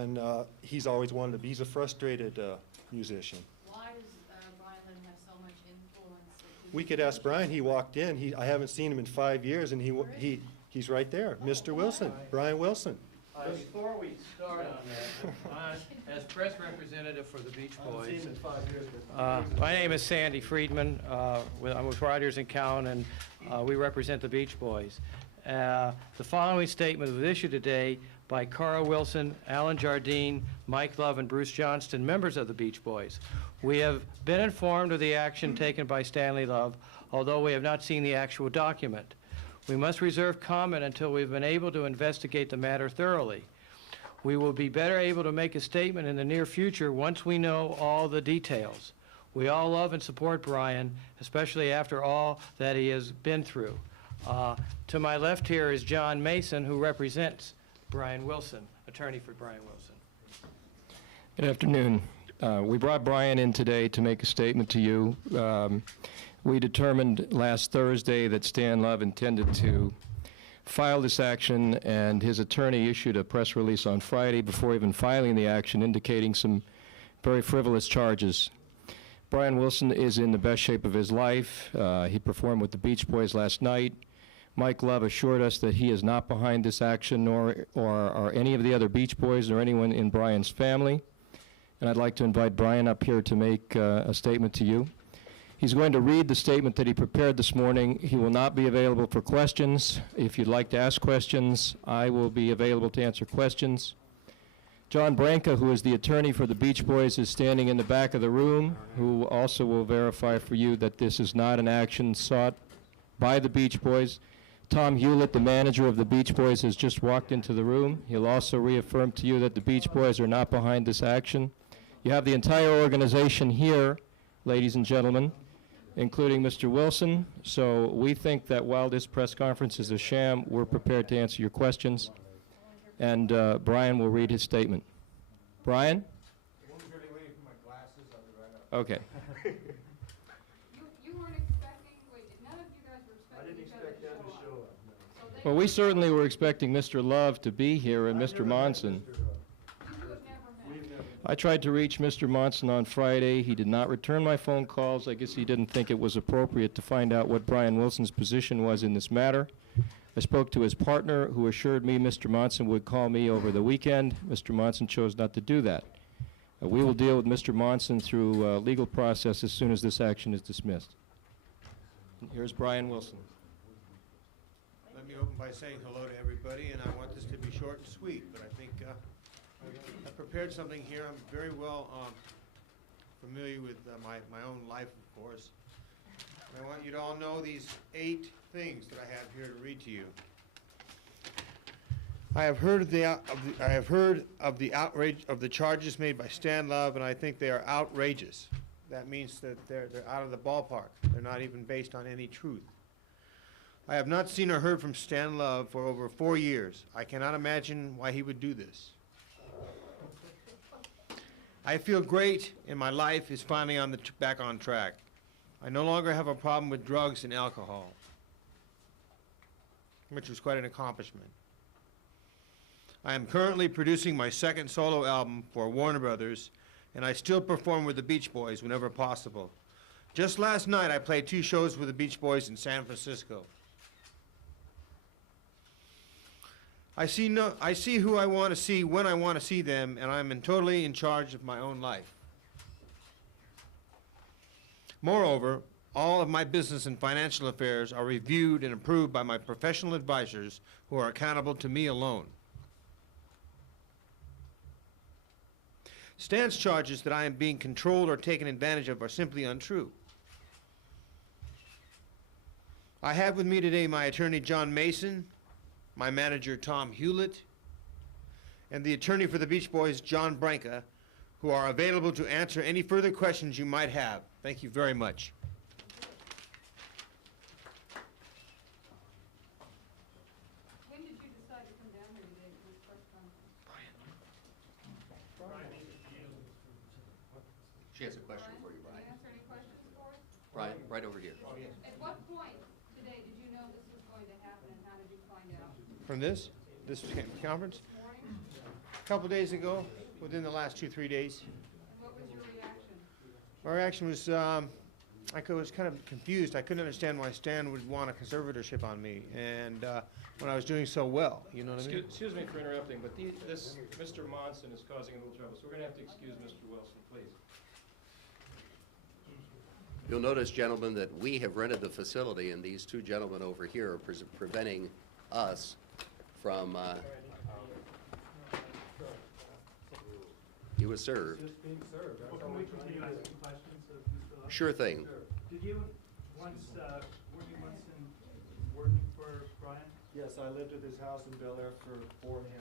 and he's always wanted to be. He's a frustrated musician. Why does Brian Lynn have so much influence? We could ask Brian. He walked in. I haven't seen him in 5 years, and he's right there, Mr. Wilson, Brian Wilson. Before we start on that, as press representative for the Beach Boys, my name is Sandy Friedman. I'm with Riders in Count, and we represent the Beach Boys. The following statement was issued today by Carl Wilson, Alan Jardine, Mike Love, and Bruce Johnston, members of the Beach Boys. We have been informed of the action taken by Stanley Love, although we have not seen the actual document. We must reserve comment until we've been able to investigate the matter thoroughly. We will be better able to make a statement in the near future once we know all the details. We all love and support Brian, especially after all that he has been through. To my left here is John Mason, who represents Brian Wilson, attorney for Brian Wilson. Good afternoon. We brought Brian in today to make a statement to you. We determined last Thursday that Stan Love intended to file this action, and his attorney issued a press release on Friday before even filing the action, indicating some very frivolous charges. Brian Wilson is in the best shape of his life. He performed with the Beach Boys last night. Mike Love assured us that he is not behind this action, nor are any of the other Beach Boys or anyone in Brian's family. And I'd like to invite Brian up here to make a statement to you. He's going to read the statement that he prepared this morning. He will not be available for questions. If you'd like to ask questions, I will be available to answer questions. John Branca, who is the attorney for the Beach Boys, is standing in the back of the room, who also will verify for you that this is not an action sought by the Beach Boys. Tom Hewlett, the manager of the Beach Boys, has just walked into the room. He'll also reaffirm to you that the Beach Boys are not behind this action. You have the entire organization here, ladies and gentlemen, including Mr. Wilson. So we think that while this press conference is a sham, we're prepared to answer your questions. And Brian will read his statement. Brian? Okay. You weren't expecting, wait, none of you guys were expecting each other to show up. So they Well, we certainly were expecting Mr. Love to be here and Mr. Monson. you have never met. I tried to reach Mr. Monson on Friday. He did not return my phone calls. I guess he didn't think it was appropriate to find out what Brian Wilson's position was in this matter. I spoke to his partner, who assured me Mr. Monson would call me over the weekend. Mr. Monson chose not to do that. We will deal with Mr. Monson through legal process as soon as this action is dismissed. Here's Brian Wilson. Let me open by saying hello to everybody, and I want this to be short and sweet, but I think I prepared something here. I'm very well familiar with my own life, of course. And I want you to all know these 8 things that I have here to read to you. I have heard of the outrage of the charges made by Stan Love, and I think they are outrageous. That means that they're out of the ballpark. They're not even based on any truth. I have not seen or heard from Stan Love for over 4 years. I cannot imagine why he would do this. I feel great, and my life is finally back on track. I no longer have a problem with drugs and alcohol, which was quite an accomplishment. I am currently producing my 2nd solo album for Warner Brothers, and I still perform with the Beach Boys whenever possible. Just last night, I played 2 shows with the Beach Boys in San Francisco. I see who I want to see when I want to see them, and I'm totally in charge of my own life. Moreover, all of my business and financial affairs are reviewed and approved by my professional advisors, who are accountable to me alone. Stan's charges that I am being controlled or taken advantage of are simply untrue. I have with me today my attorney, John Mason, my manager, Tom Hewlett, and the attorney for the Beach Boys, John Branca, who are available to answer any further questions you might have. Thank you very much. When did you decide to come down here today for this press conference? She has a question for you, Can Brian. you answer any questions for us? Brian, right over here. At what point today did you know this was going to happen, and how did you find out? From this conference? This morning? couple days ago, within the last 2-3 days. And what was your reaction? My reaction was, was kind of confused. I couldn't understand why Stan would want a conservatorship on me, and when I was doing so well, you know what I mean? Excuse me for interrupting, but this, Mr. Monson is causing a little trouble, so we're going to have to excuse Mr. Wilson, please. You'll notice, gentlemen, that we have rented the facility, and these two gentlemen over here are preventing us from, he was served. Well, can we continue asking questions of Mr. Love? Sure thing. Did you once, were you once working for Brian? Yes, I lived at his house in Bel Air for 4.5